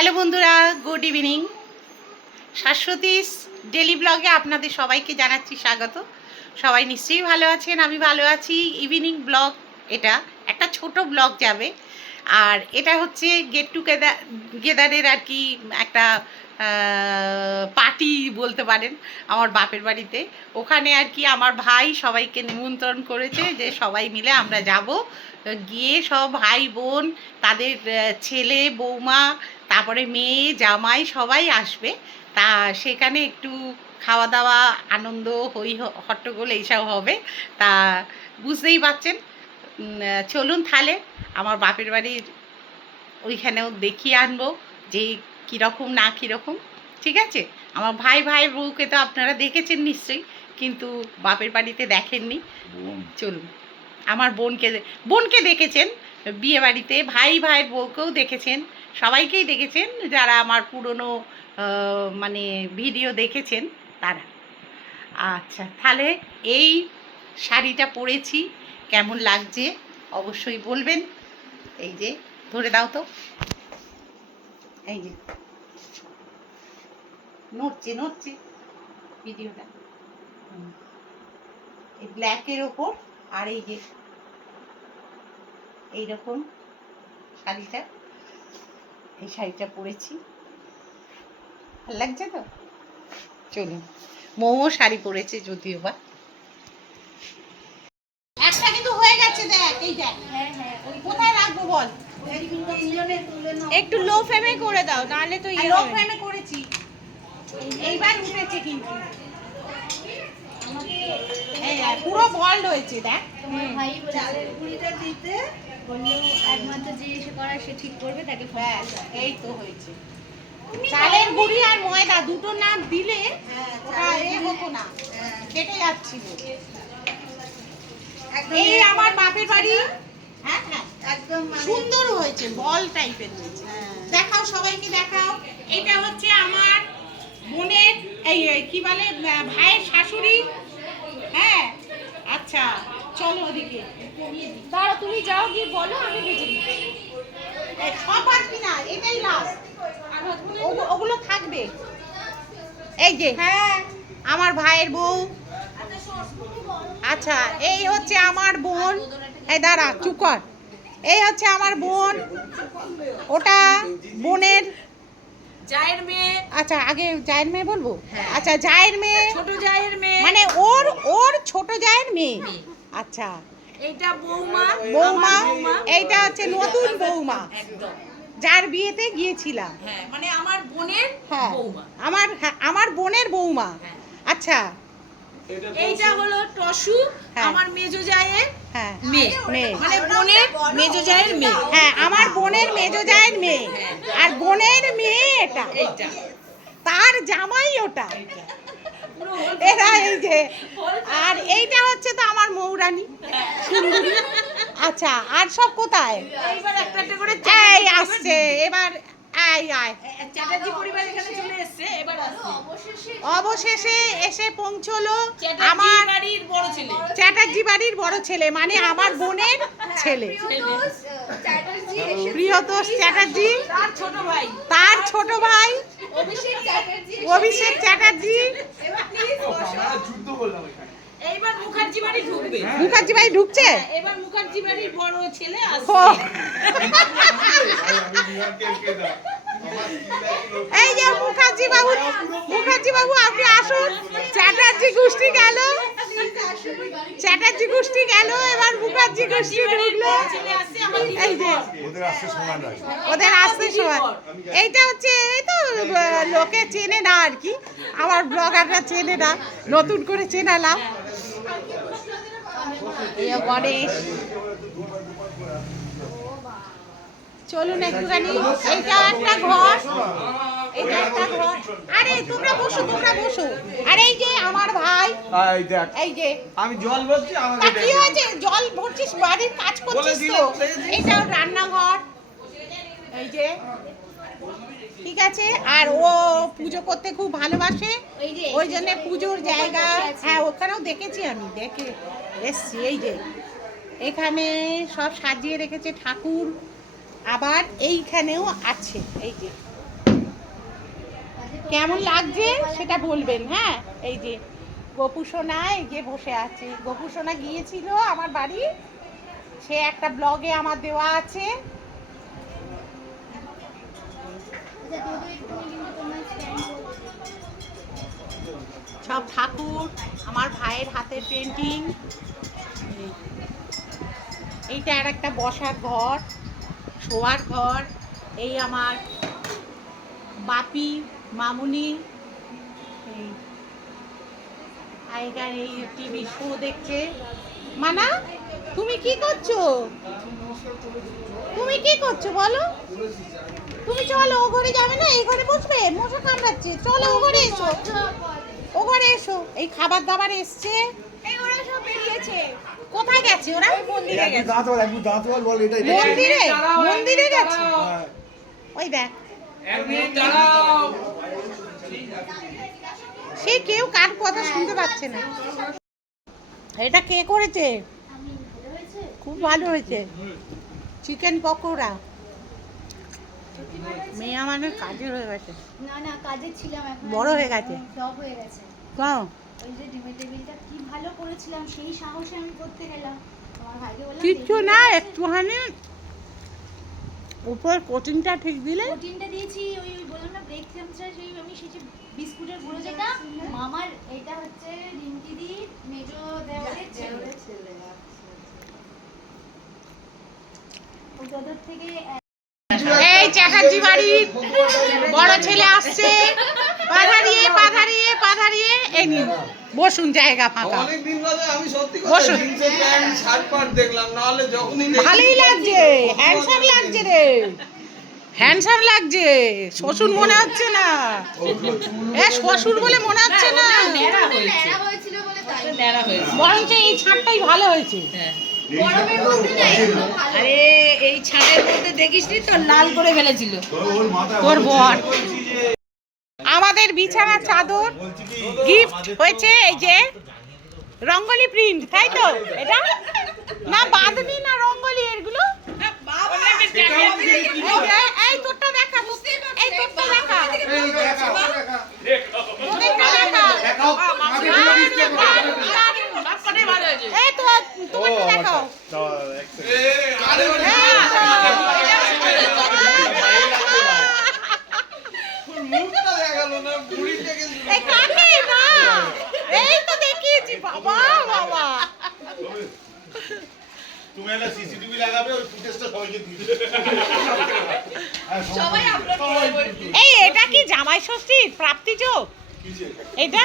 Hello বন্ধুরা, good evening. শাশ্বতীস daily ব্লগে আপনাদের সবাইকে জানাচ্ছি স্বাগত। সবাই নিশ্চয়ই ভালো আছেন, আমি ভালো আছি। ইভিনিং ব্লগ, এটা একটা ছোট ব্লগ যাবে। আর এটা হচ্ছে গেট টুগেদারের আর কি একটা পার্টি বলতে পারেন আমার বাপের বাড়িতে। ওখানে আর কি আমার ভাই সবাইকে নিমন্ত্রণ করেছে যে সবাই মিলে আমরা যাব, গিয়ে সব ভাই বোন, তাদের ছেলে বৌমা, তারপরে মেয়ে জামাই সবাই আসবে। তা সেখানে একটু খাওয়া দাওয়া, আনন্দ, হই হট্টগোল এইসব হবে। তা বুঝতেই পারছেন। চলুন তাহলে আমার বাপের বাড়ির ওইখানেও দেখিয়ে আনবো যে কীরকম না কীরকম। ঠিক আছে, আমার ভাই বউকে তো আপনারা দেখেছেন নিশ্চয়ই, কিন্তু বাপের বাড়িতে দেখেননি। চলুন, আমার বোনকে দেখেছেন বিয়ে বাড়িতে, ভাইয়ের বউকেও দেখেছেন, সবাইকেই দেখেছেন যারা আমার পুরনো মানে ভিডিও দেখেছেন তারা। আচ্ছা, তাহলে এই শাড়িটা পরেছি, কেমন লাগছে অবশ্যই বলবেন। এই যে ধরে দাও তো, এই যে নড়ছে ভিডিওটা, এই ব্ল্যাকের ওপর। আর এই যে এইরকম শাড়িটা, এই শাড়িটা পরেছি, ভালো লাগছে তো। চলুন, মৌও শাড়ি পরেছে যদিও বা। একটা কিন্তু হয়ে গেছে, দেখ এই দেখ। কোথায় রাখবো বল? একটু লো ফ্রেমে করে দাও, নাহলে তো লো ফ্রেমে করেছি, এইবার উঠেছে কিন্তু পুরো বল্ড হয়েছে। দেখ, ভাই চালের গুঁড়িটা দিতে বললো, একমাত্র যে এসে করায় সে ঠিক করবে, তাকে এই তো হয়েছে। চালের গুঁড়ি আর ময়দা দুটো না দিলে ওটা হতো না, কেটে যাচ্ছিল। এই আমার বাপের বাড়ি। হ্যাঁ একদম সুন্দর হয়েছে, বল টাইপের হয়েছে। দেখাও, সবাইকে দেখাও। এটা হচ্ছে আমার বোনের, এই কি বলে, ভাইয়ের শাশুড়ি। হ্যাঁ, আচ্ছা চলো ওদিকে। দাঁড়া, তুমি যাও, গিয়ে বলো, আমি ভেজে দিচ্ছি। সব বাকি না, এটাই লাস্ট, ওগুলো থাকবে। এই যে হ্যাঁ, আমার ভাইয়ের বউ। আচ্ছা, এই হচ্ছে আমার বোন। এই দাঁড়া, চুপ কর। এই হচ্ছে আমার বোন, ওটা বোনের জায়ের মেয়ে। আচ্ছা, আগে জায়ের মেয়ে বলবো। আচ্ছা, জায়ের মেয়ে, ছোট জায়ের মেয়ে, মানে ওর ছোট জায়ের মেয়ে। আচ্ছা, এইটা বৌমা। এইটা হচ্ছে নতুন বৌমা, একদম, যার বিয়েতে গিয়েছিলাম। হ্যাঁ, মানে আমার বোনের হ্যাঁ, বৌমা। আমার বোনের বৌমা। হ্যাঁ। আচ্ছা, এইটা হলো টসু, হ্যাঁ। আমার মেজো জায়ের হ্যাঁ মেয়ে, মেয়ে। মানে বোনের মেজো জায়ের মেয়ে। হ্যাঁ, আমার বোনের মেজো জায়ের মেয়ে। আর বোনের মেয়ে এটা, এইটা তার জামাই ওটা। এরা এই যে, আর এইটা হচ্ছে তো আমার মৌরানী সুন্দরী। আচ্ছা, আর সব কোথায়? এইবার একটা একটা করে এই আসছে এবার, আয় চ্যাটার্জি পরিবার এখানে চলে এসেছে, এবার আসছে অবশেষে এসে পৌঁছলো চ্যাটার্জি আমার বাড়ির বড় ছেলে। চ্যাটার্জি বাড়ির বড় ছেলে, মানে আমার বোনের ছেলে, প্রিয়তোষ চ্যাটার্জি। তার ছোট ভাই অভিষেক চ্যাটার্জি। এইবার মুখার্জি বাড়ি ঢুকবে। মুখার্জি ভাই ঢুকছে। এবার মুখার্জি বাড়ির বড় ছেলে ও, আসছে। এই যে মুখার্জি বাবু আপনি আসুন। চ্যাটার্জি গোষ্ঠী গেল, এবার মুখার্জি গোষ্ঠী ঢুকলো। এই যে ওদের আসতে সময়, এইটা হচ্ছে, এই তো লোকে চেনে না আর কি, আমার ব্লগাররা চেনে না, নতুন করে চেনালাম। এই গণেশ, চলুন একটুখানি। এইটা একটা ঘর, আরে তোমরা বসো। আর এই যে আমার ভাই, এই যে আমি জল ভরছি, তা কি হয়েছে, জল ভরছিস, বাড়ির কাজ করছিস তো। এইটাও রান্নাঘর, এই যে, ঠিক আছে। আর ও পুজো করতে খুব ভালোবাসে, ওই জন্য পুজোর জায়গা, হ্যাঁ ওখানেও দেখেছি, আমি দেখে এসছি। এই যে এখানে সব সাজিয়ে রেখেছে ঠাকুর, আবার এইখানেও আছে, এই যে কেমন লাগছে সেটা বলবেন। হ্যাঁ, এই যে গোপু সোনা এই যে বসে আছে। গোপু সোনা গিয়েছিল আমার বাড়ি, সে একটা ব্লগে আমার দেওয়া আছে। সব ঠাকুর, আমার ভাইয়ের হাতের পেন্টিং। এইটা আর একটা বসার ঘর, শোয়ার ঘর। এই আমার বাপি মামুনি আগেকার এই টিভি শো দেখছে। মানা, তুমি কি করছো? তুমি কি করছো বলো? তুমি চলো, ও ঘরে যাবে না, এই ঘরে বসবে, মশা কামড়াচ্ছে। চলো ও ঘরে এসো, ও ঘরে এসো। এই খাবার দাবার এসছে। এই ওরা সব বেরিয়েছে। কোথায় গেছে ওরা? মন্দিরে গেছে। মন্দিরে মন্দিরে গেছে। ওই দেখ, সে কেউ কার কথা শুনতে পাচ্ছে না। এটা কে করেছে? খুব ভালো হয়েছে। চিকেন পকোড়া। মেয়ে আমাদের কাজের হয়ে গেছে। না না, কাজে ছিলাম, এখন বড় হয়ে গেছে। জব হয়ে গেছে। কাও ওই যে ডিমের টেবিলটা কি ভালো করেছিলাম, সেই সাহসে আমি করতে গেলাম। তোমার ভাইকে বললাম কিচ্ছু না, একটুখানি উপর কোটিংটা ঠিক দিলে। প্রোটিনটা দিয়েছি, ওই ওই বললাম না ব্রেক চামচটা, সেই আমি সেই যে বিস্কুটের গুঁড়ো যেটা মামার, এটা হচ্ছে রিঙ্কি দি মেজো দেওয়ারের ছেলে। ওদের থেকে এই চ্যাটার্জি বাড়ির বড় ছেলে আসছে। পাধারিয়ে পাধারিয়ে পাধারিয়ে এই নিন, বসুন, জায়গা ফাঁকা। অনেকদিন বাদে আমি সত্যি কথা বসুন। জিন্সের প্যান্ট শার্ট পাট দেখলাম, নাহলে যখনই ভালোই লাগছে, হ্যান্ডসাম লাগছে রে, হ্যান্ডসাম লাগছে। শ্বশুর মনে হচ্ছে না, এ শ্বশুর বলে মনে হচ্ছে না, হয়েছিল বলে তাই। বরঞ্চ এই ছাড়টাই ভালো হয়েছে। গরমের মধ্যে না এগুলো ভালো। আরে এই ছাড়ের মধ্যে দেখিসনি তো লাল করে ফেলেছিল। তোর বর আমাদের বিছানা চাদর গিফট হয়েছে। এই যে রঙ্গোলি প্রিন্ট, তাই তো? এটা না বাঁধনি না রঙ্গোলি, এগুলো এই তোরটা দেখা, এই তোরটা দেখা, এই তো তোমারটা দেখাও। মুখটা দেখালো না, বুড়িটাকে এই কাকে না, এই তো দেখিয়েছি। বাবা বাবা, তুমি একটা সিসিটিভি লাগাবে, ওই ফুটেজটা সবাইকে দিয়ে দেবে। সবাই আপলোড করবে। এই এটা কি জামাই ষষ্ঠীর প্রাপ্তি যোগ? এটা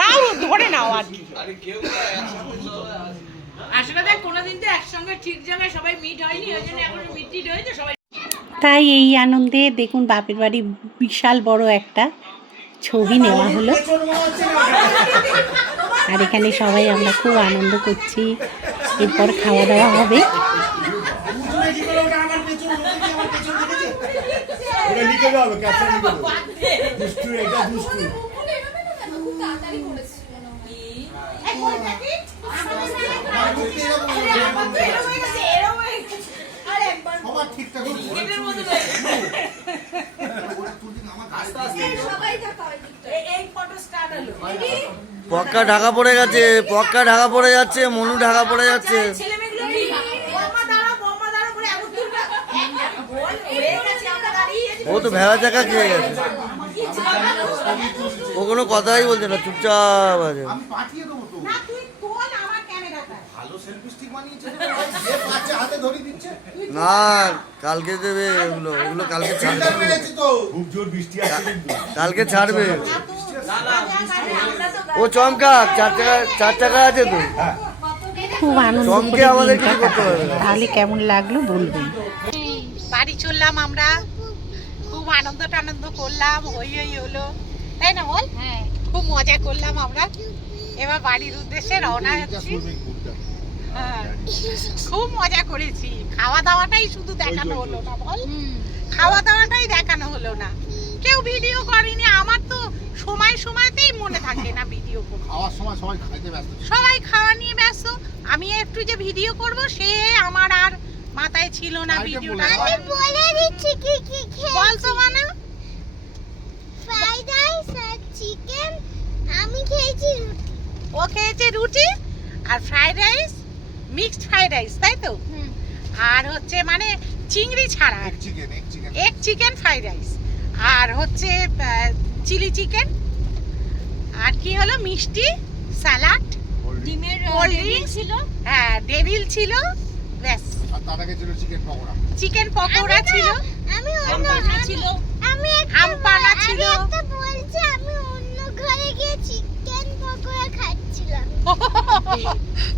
তাও ধরে নাও আর কি। আরে কেউ না একসাথে সবাই আছে। আসলে দেখ কোনোদিন তো একসঙ্গে ঠিক জায়গায় সবাই মিট হয়নি, ওই জন্য এখন মিট হয়েছে সবাই। তাই এই আনন্দে দেখুন বাপের বাড়ি বিশাল বড় একটা ছবি নেওয়া হলো। আর এখানে সবাই আমরা খুব আনন্দ করছি। এরপর খাওয়া দাওয়া হবে। ওটা লিখে দেওয়া হবে, ক্যাপশন লিখে দেবো। দুষ্টু, এটা দুষ্টু। খুব তাড়াতাড়ি করেছিল না। সবার ঠিকঠাক করে বলে এদের মধ্যে সবাই দেখা হয়। এই ফটো স্টার্ট হলো। পক্কা ঢাকা পড়ে গেছে, পক্কা ঢাকা পড়ে যাচ্ছে, মনু ঢাকা পড়ে যাচ্ছে। ছেলে মেয়েগুলো কি বম্মা দাঁড়াও করে এমন তুলবে। বল হয়ে গেছে, আমরা দাঁড়িয়ে আছি। ও তো ভেড়া চাকা খেয়ে গেছে, ও কোনো কথাই বলছে না, চুপচাপ আছে। আমি পাঠিয়ে দেবো তো। না তুই তোল আমার ক্যামেরাটা। ভালো সেলফি স্টিক বানিয়েছে তো, যে পাচ্ছে হাতে ধরিয়ে দিচ্ছে। না কালকে দেবে, ওগুলো ওগুলো কালকে ছাড়বে, ফিল্টার মেরেছে তো। খুব জোর বৃষ্টি আসছে কিন্তু। কালকে ছাড়বে। না না ও চমকা, চার চাকা আছে তো। খুব আনন্দ চমকে করে আমাদের দিনটা কিছু করতে কাটালাম। পারবে না। তাহলে কেমন লাগলো বলবেন। বাড়ি চললাম আমরা, খুব আনন্দ টানন্দ করলাম, হই হই হলো, তাই না বল? হ্যাঁ, খুব মজা করলাম আমরা। এবার বাড়ির উদ্দেশ্যে রওনা হচ্ছি। হ্যাঁ, খুব মজা করেছি। খাওয়া দাওয়াটাই শুধু দেখানো হলো না বল, খাওয়া দাওয়াটাই দেখানো হলো না। কেউ ভিডিও করেনি। আমার তো সময়তেই মনে থাকে না ভিডিও করব। খাওয়ার সময় সবাই খাইতে ব্যস্ত। সবাই খাওয়া নিয়ে ব্যস্ত, আমি একটু যে ভিডিও করব সে আমার আর মাথায় ছিল না। ভিডিওটা বলে বলে দিচ্ছি কি কি বল তো মানা। মিক্সড ফ্রাইড রাইস, তাই তো? হুম। আর হচ্ছে মানে চিংড়ি ছাড়া এক chicken egg chicken fried rice, আর হচ্ছে চিলি চিকেন, আর কি হলো মিষ্টি, স্যালাড, ডিমের Cold ড্রিঙ্ক drinks? ছিল। হ্যাঁ ডেভিল ছিল, ব্যাস। আর তার আগে ছিল চিকেন পকোড়া। চিকেন পকোড়া ছিল, আমি আমপান্না ছিল। আমপানা ছিল। বলছি আমি অন্য ঘরে গিয়ে চিকেন পকোড়া খাচ্ছিলাম।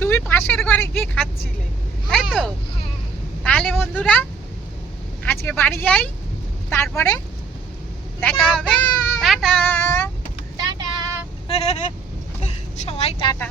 তুমি পাশের ঘরে গিয়ে খাচ্ছিলে, তাই তো? তাহলে বন্ধুরা আজকে বাড়ি যাই, তারপরে দেখা হবে। টাটা। টাটা। সবাই টাটা।